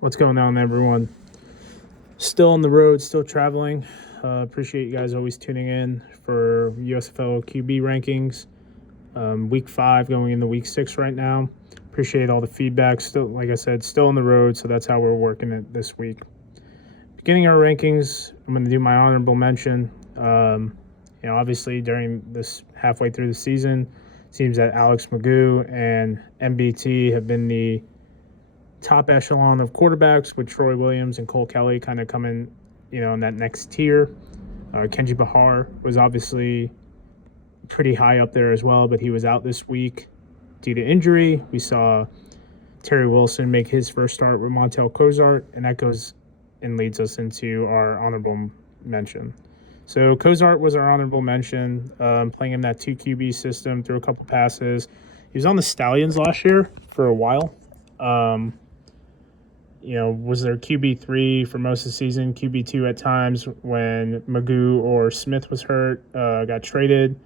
What's going on, everyone? Still on the road, still traveling. Appreciate you guys always tuning in for USFL QB rankings. Week 5 going into week 6 right now. Appreciate all the feedback. Still, like I said, still on the road, so that's how we're working it this week. Beginning our rankings, I'm going to do my honorable mention. Obviously during this halfway through the season, it seems that Alex Magoo and MBT have been the top echelon of quarterbacks, with Troy Williams and Cole Kelley kind of coming, in that next tier. Kenji Bahar was obviously pretty high up there as well, but he was out this week due to injury. We saw Terry Wilson make his first start with Montel Cozart, and that goes and leads us into our honorable mention. So Cozart was our honorable mention, playing in that 2 QB system, threw a couple passes. He was on the Stallions last year for a while. Was their QB3 for most of the season, QB2 at times when Magoo or Smith was hurt, got traded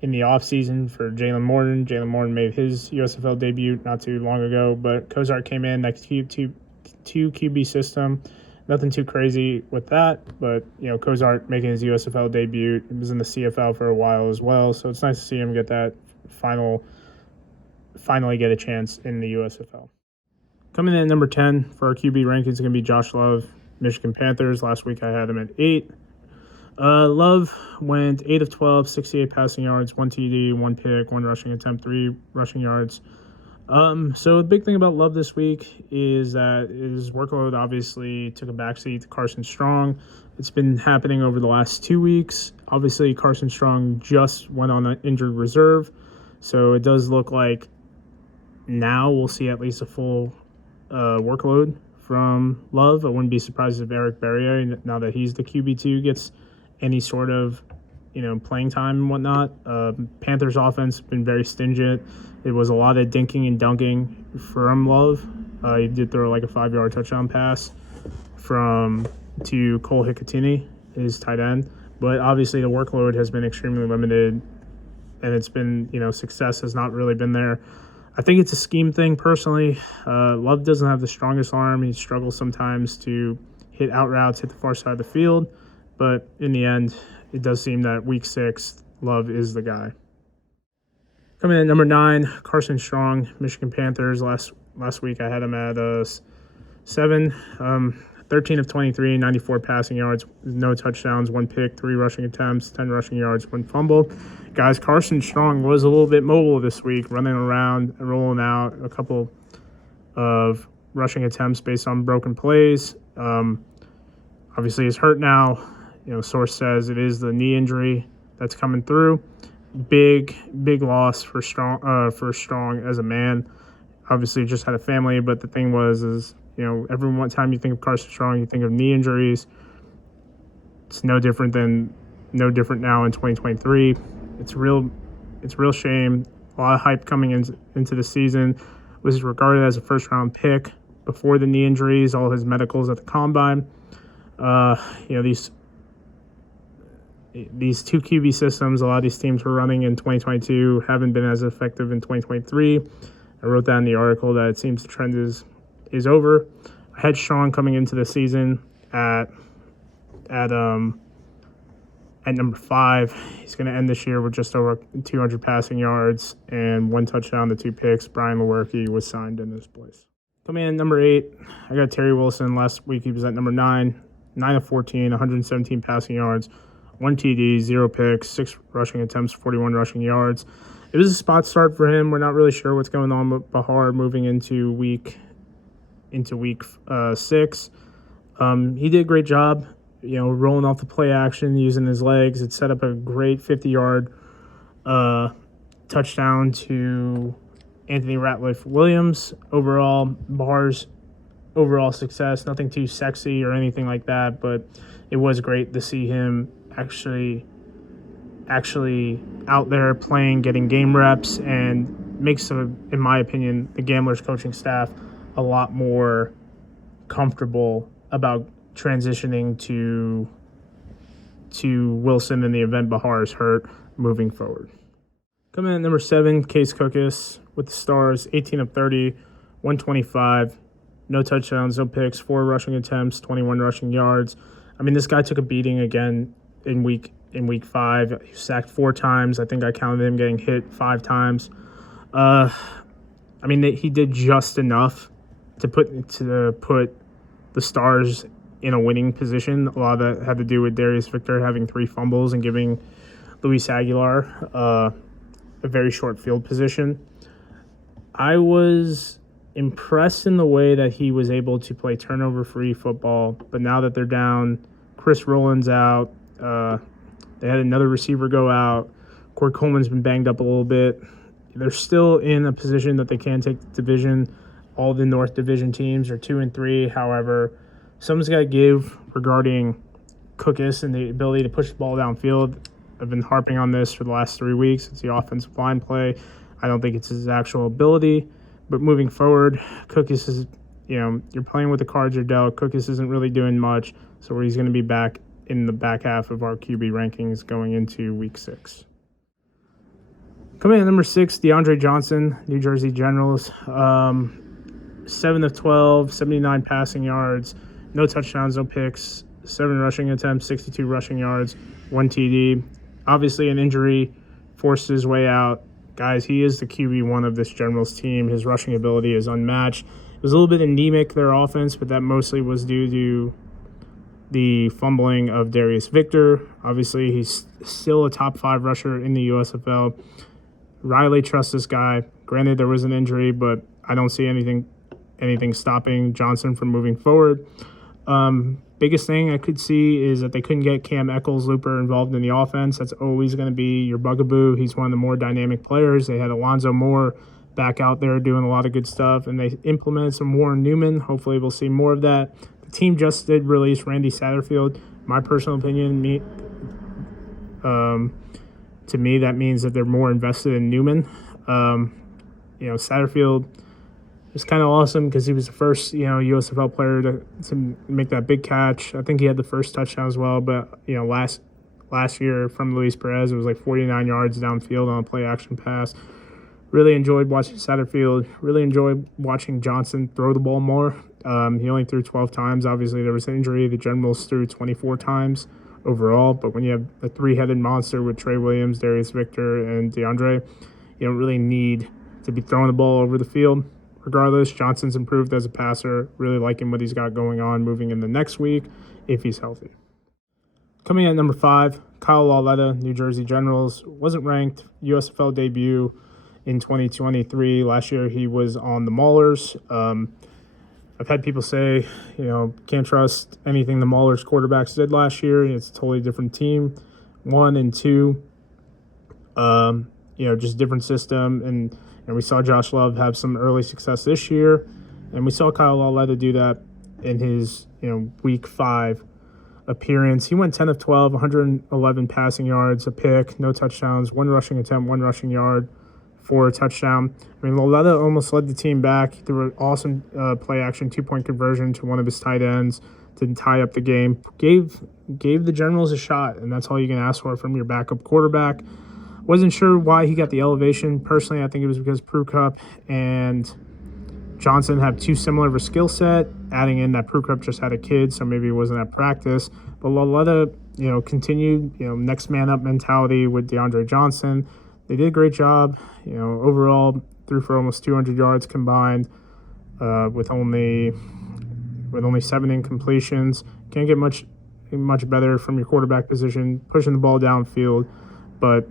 in the offseason for Jalen Morton. Jalen Morton made his USFL debut not too long ago, but Cozart came in, that two QB system. Nothing too crazy with that, but, Cozart making his USFL debut. He was in the CFL for a while as well, so it's nice to see him get that finally get a chance in the USFL. Coming in at number 10 for our QB rankings is going to be Josh Love, Michigan Panthers. Last week I had him at 8. Love went 8 of 12, 68 passing yards, 1 TD, 1 pick, 1 rushing attempt, 3 rushing yards. So the big thing about Love this week is that his workload obviously took a backseat to Carson Strong. It's been happening over the last 2 weeks. Obviously, Carson Strong just went on an injured reserve, so it does look like now we'll see at least a full workload from Love. I wouldn't be surprised if Eric Berrier, now that he's the QB2, gets any sort of playing time and whatnot. Panthers offense has been very stingent. It was a lot of dinking and dunking from Love. He did throw like a 5-yard touchdown pass to Cole Hikatini, his tight end. But obviously the workload has been extremely limited, and it's been, success has not really been there. I think it's a scheme thing personally. Love doesn't have the strongest arm. He struggles sometimes to hit out routes, hit the far side of the field. But in the end, it does seem that week 6, Love is the guy. Coming in at number 9, Carson Strong, Michigan Panthers. Last week I had him at 7. 13 of 23, 94 passing yards, no touchdowns, 1 pick, 3 rushing attempts, 10 rushing yards, 1 fumble. Guys, Carson Strong was a little bit mobile this week, running around and rolling out a couple of rushing attempts based on broken plays. Obviously, he's hurt now. Source says it is the knee injury that's coming through. Big loss for Strong as a man. Obviously, just had a family, but the thing is every one time you think of Carson Strong, you think of knee injuries. It's no different now in 2023. It's a real shame. A lot of hype coming into the season. Was regarded as a first-round pick before the knee injuries, all his medicals at the combine. These 2 QB systems, a lot of these teams were running in 2022, haven't been as effective in 2023. I wrote that in the article that it seems the trend is over. I had Strong coming into the season at number 5. He's going to end this year with just over 200 passing yards and 1 touchdown to 2 picks. Brian Lewerke was signed in this place. Coming in at number 8, I got Terry Wilson. Last week he was at number 9. 9 of 14, 117 passing yards, 1 TD, 0 picks, 6 rushing attempts, 41 rushing yards. It was a spot start for him. We're not really sure what's going on with Bahar moving into week 6. He did a great job, rolling off the play action, using his legs. It set up a great 50-yard touchdown to Anthony Ratliff-Williams. Overall, Bahar's overall success, nothing too sexy or anything like that, but it was great to see him actually out there playing, getting game reps, and makes, in my opinion, the Gamblers coaching staff a lot more comfortable about transitioning to Wilson in the event Bahar is hurt moving forward. Coming in at number 7, Cookus with the Stars, 18 of 30, 125, no touchdowns, no picks, 4 rushing attempts, 21 rushing yards. I mean, this guy took a beating again in week 5. He was sacked 4 times. I think I counted him getting hit 5 times. I mean, he did just enough to put the Stars in a winning position. A lot of that had to do with Darius Victor having 3 fumbles and giving Luis Aguilar a very short field position. I was impressed in the way that he was able to play turnover-free football, but now that they're down, Chris Rowland's out. They had another receiver go out. Corey Coleman's been banged up a little bit. They're still in a position that they can take the division. All the North Division teams are 2 and 3. However, something's got to give regarding Cookus and the ability to push the ball downfield. I've been harping on this for the last 3 weeks. It's the offensive line play. I don't think it's his actual ability. But moving forward, Cookus is, you're playing with the cards you're dealt. Cookus isn't really doing much, so he's going to be back in the back half of our QB rankings going into week 6. Coming in at number 6, DeAndre Johnson, New Jersey Generals. 7 of 12, 79 passing yards, no touchdowns, no picks, 7 rushing attempts, 62 rushing yards, 1 TD. Obviously, an injury forced his way out. Guys, he is the QB1 of this Generals team. His rushing ability is unmatched. It was a little bit anemic, their offense, but that mostly was due to the fumbling of Darius Victor. Obviously, he's still a top 5 rusher in the USFL. Riley trusts this guy. Granted, there was an injury, but I don't see anything stopping Johnson from moving forward. Biggest thing I could see is that they couldn't get Cam Eccles-Looper involved in the offense. That's always going to be your bugaboo. He's one of the more dynamic players. They had Alonzo Moore back out there doing a lot of good stuff, and they implemented some Warren Newman. Hopefully we'll see more of that. The team just did release Randy Satterfield. My personal opinion, to me, that means that they're more invested in Newman. Satterfield was kind of awesome because he was the first, USFL player to make that big catch. I think he had the first touchdown as well, but, last year from Luis Perez, it was like 49 yards downfield on a play-action pass. Really enjoyed watching Satterfield. Really enjoyed watching Johnson throw the ball more. He only threw 12 times. Obviously, there was an injury. The Generals threw 24 times overall, but when you have a 3-headed monster with Trey Williams, Darius Victor, and DeAndre, you don't really need to be throwing the ball over the field. Regardless, Johnson's improved as a passer. Really liking what he's got going on moving in the next week if he's healthy. Coming in at number 5, Kyle Lauletta, New Jersey Generals. Wasn't ranked. USFL debut in 2023. Last year he was on the Maulers. I've had people say, can't trust anything the Maulers quarterbacks did last year. It's a totally different team. 1 and 2, just different system. And we saw Josh Love have some early success this year. And we saw Kyle Lauletta do that in his, week 5 appearance. He went 10 of 12, 111 passing yards, a pick, no touchdowns, 1 rushing attempt, 1 rushing yard for a touchdown. I mean, Lauletta almost led the team back. He threw an awesome play-action 2-point conversion to one of his tight ends to tie up the game. Gave the Generals a shot, and that's all you can ask for from your backup quarterback. Wasn't sure why he got the elevation. Personally, I think it was because Prue Cup and Johnson have too similar of a skill set. Adding in that Prue Cup just had a kid, so maybe it wasn't at practice. But Lauletta, continued, next man up mentality with DeAndre Johnson. They did a great job. Overall, threw for almost 200 yards combined with only 7 incompletions. Can't get much better from your quarterback position, pushing the ball downfield. But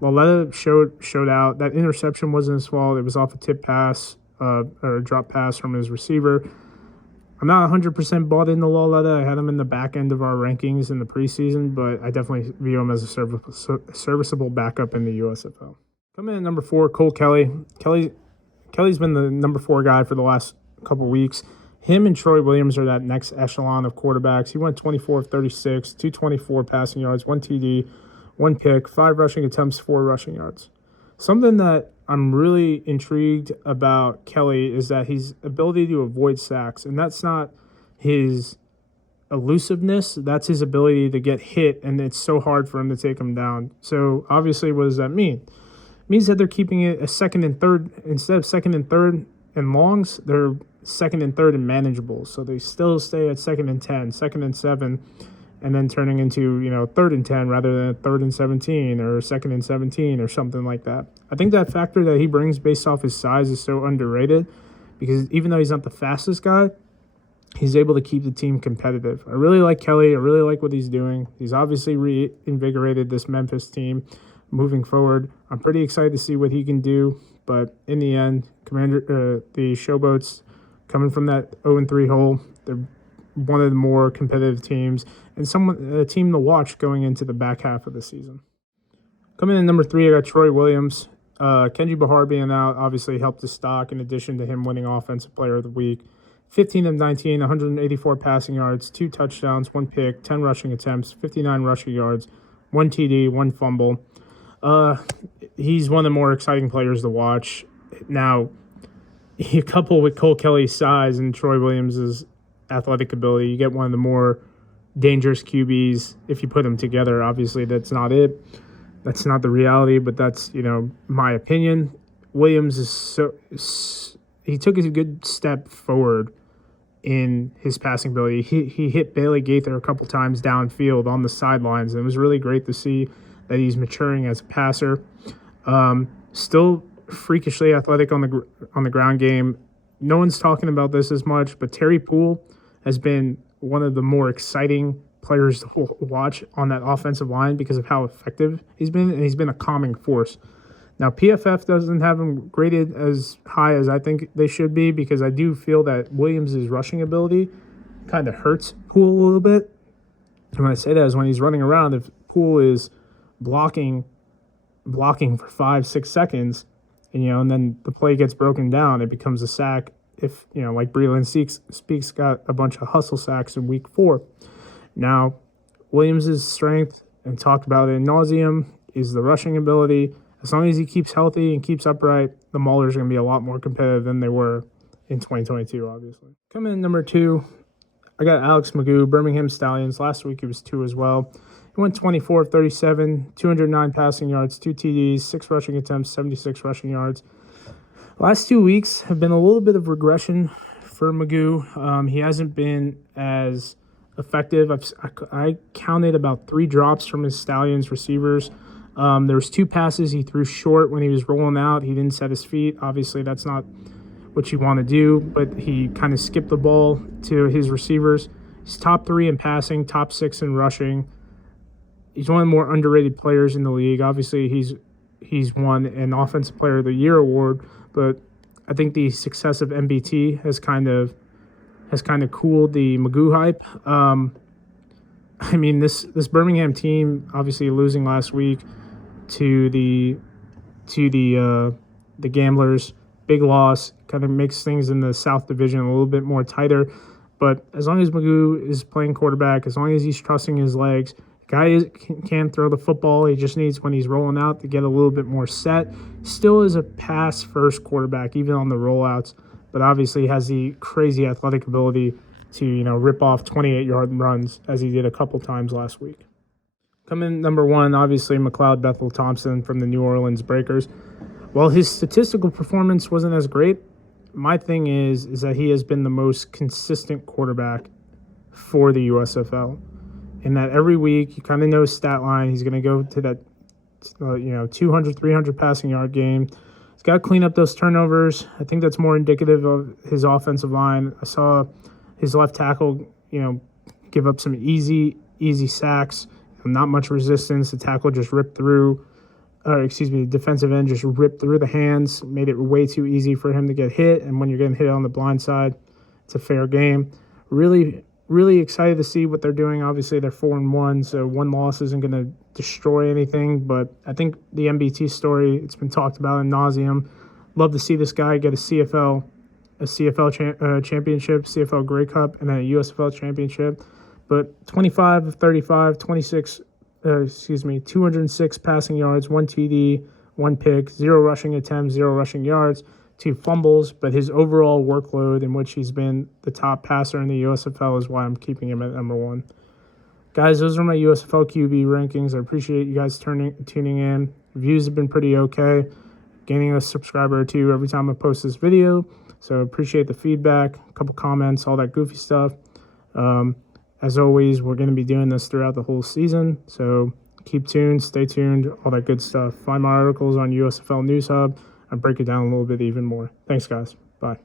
Lauletta showed out. That interception wasn't his fault. It was off a tip pass or a drop pass from his receiver. I'm not 100% bought into Lauletta. I had him in the back end of our rankings in the preseason, but I definitely view him as a serviceable backup in the USFL. Coming in at number 4, Cole Kelley. Kelley's been the number 4 guy for the last couple weeks. Him and Troy Williams are that next echelon of quarterbacks. He went 24 of 36, 224 passing yards, 1 TD, 1 pick, 5 rushing attempts, 4 rushing yards. Something that I'm really intrigued about Kelley is that his ability to avoid sacks, and that's not his elusiveness, that's his ability to get hit, and it's so hard for him to take him down. So obviously, what does that mean? It means that they're keeping it a second and third, instead of second and third and longs, they're second and third and manageable. So they still stay at 2nd and 10, 2nd and 7, and then turning into, 3rd and 10 rather than 3rd and 17 or 2nd and 17 or something like that. I think that factor that he brings based off his size is so underrated because even though he's not the fastest guy, he's able to keep the team competitive. I really like Kelley. I really like what he's doing. He's obviously reinvigorated this Memphis team moving forward. I'm pretty excited to see what he can do. But in the end, the Showboats coming from that 0-3 hole, they're one of the more competitive teams and a team to watch going into the back half of the season. Coming in number 3, I got Troy Williams. Kenji Bahar being out obviously helped the stock in addition to him winning Offensive Player of the Week. 15 of 19, 184 passing yards, 2 touchdowns, 1 pick, 10 rushing attempts, 59 rushing yards, 1 TD, 1 fumble. He's one of the more exciting players to watch. Now, you couple with Cole Kelley's size and Troy Williams' athletic ability, you get one of the more dangerous QBs if you put them together. Obviously, that's not it. That's not the reality, but that's, my opinion. Williams he took a good step forward in his passing ability. He hit Bailey Gaither a couple times downfield on the sidelines, and it was really great to see that he's maturing as a passer. Still freakishly athletic on the ground game. No one's talking about this as much, but Terry Poole has been one of the more exciting players to watch on that offensive line because of how effective he's been, and he's been a calming force. Now, PFF doesn't have him graded as high as I think they should be because I do feel that Williams' rushing ability kind of hurts Poole a little bit. And when I say that is when he's running around, if Poole is blocking for 5-6 seconds, and then the play gets broken down, it becomes a sack. If, like Breland Speaks got a bunch of hustle sacks in week 4. Now, Williams' strength, and talked about it ad nauseum, is the rushing ability. As long as he keeps healthy and keeps upright, the Maulers are going to be a lot more competitive than they were in 2022, obviously. Coming in number 2, I got Alex Magoo, Birmingham Stallions. Last week he was 2 as well. He went 24 of 37, 209 passing yards, 2 TDs, 6 rushing attempts, 76 rushing yards. Last 2 weeks have been a little bit of regression for Magoo. He hasn't been as effective. I counted about 3 drops from his Stallions receivers. There was 2 passes he threw short when he was rolling out. He didn't set his feet. Obviously, that's not what you want to do, but he kind of skipped the ball to his receivers. He's top 3 in passing, top 6 in rushing. He's one of the more underrated players in the league. Obviously, he's won an Offensive Player of the Year award, but I think the success of MBT has kind of cooled the Magoo hype. This Birmingham team obviously losing last week to the Gamblers, big loss, kind of makes things in the South Division a little bit more tighter. But as long as Magoo is playing quarterback, as long as he's trusting his legs, guy can throw the football. He just needs, when he's rolling out, to get a little bit more set. Still is a pass-first quarterback, even on the rollouts, but obviously has the crazy athletic ability to, rip off 28-yard runs, as he did a couple times last week. Coming number 1, obviously McLeod Bethel-Thompson from the New Orleans Breakers. While his statistical performance wasn't as great, my thing is that he has been the most consistent quarterback for the USFL. In that every week, you kind of know his stat line. He's going to go to that, 200, 300 passing yard game. He's got to clean up those turnovers. I think that's more indicative of his offensive line. I saw his left tackle, give up some easy sacks, not much resistance. The tackle just ripped through, the defensive end just ripped through the hands, made it way too easy for him to get hit. And when you're getting hit on the blind side, it's a fair game. Really, really excited to see what they're doing. Obviously, they're 4-1, so 1 loss isn't going to destroy anything. But I think the MBT story, it's been talked about ad nauseum. Love to see this guy get a CFL championship, CFL Grey Cup, and then a USFL championship. But 25 of 35, 206 passing yards, 1 TD, 1 pick, 0 rushing attempts, 0 rushing yards, 2 fumbles. But his overall workload, in which he's been the top passer in the USFL, is why I'm keeping him at number 1. Guys, those are my USFL QB rankings. I appreciate you guys tuning in. Reviews have been pretty okay. Gaining a subscriber or 2 every time I post this video. So appreciate the feedback, a couple comments, all that goofy stuff. As always, we're going to be doing this throughout the whole season. So keep tuned, stay tuned, all that good stuff. Find my articles on USFL News Hub and break it down a little bit even more. Thanks, guys. Bye.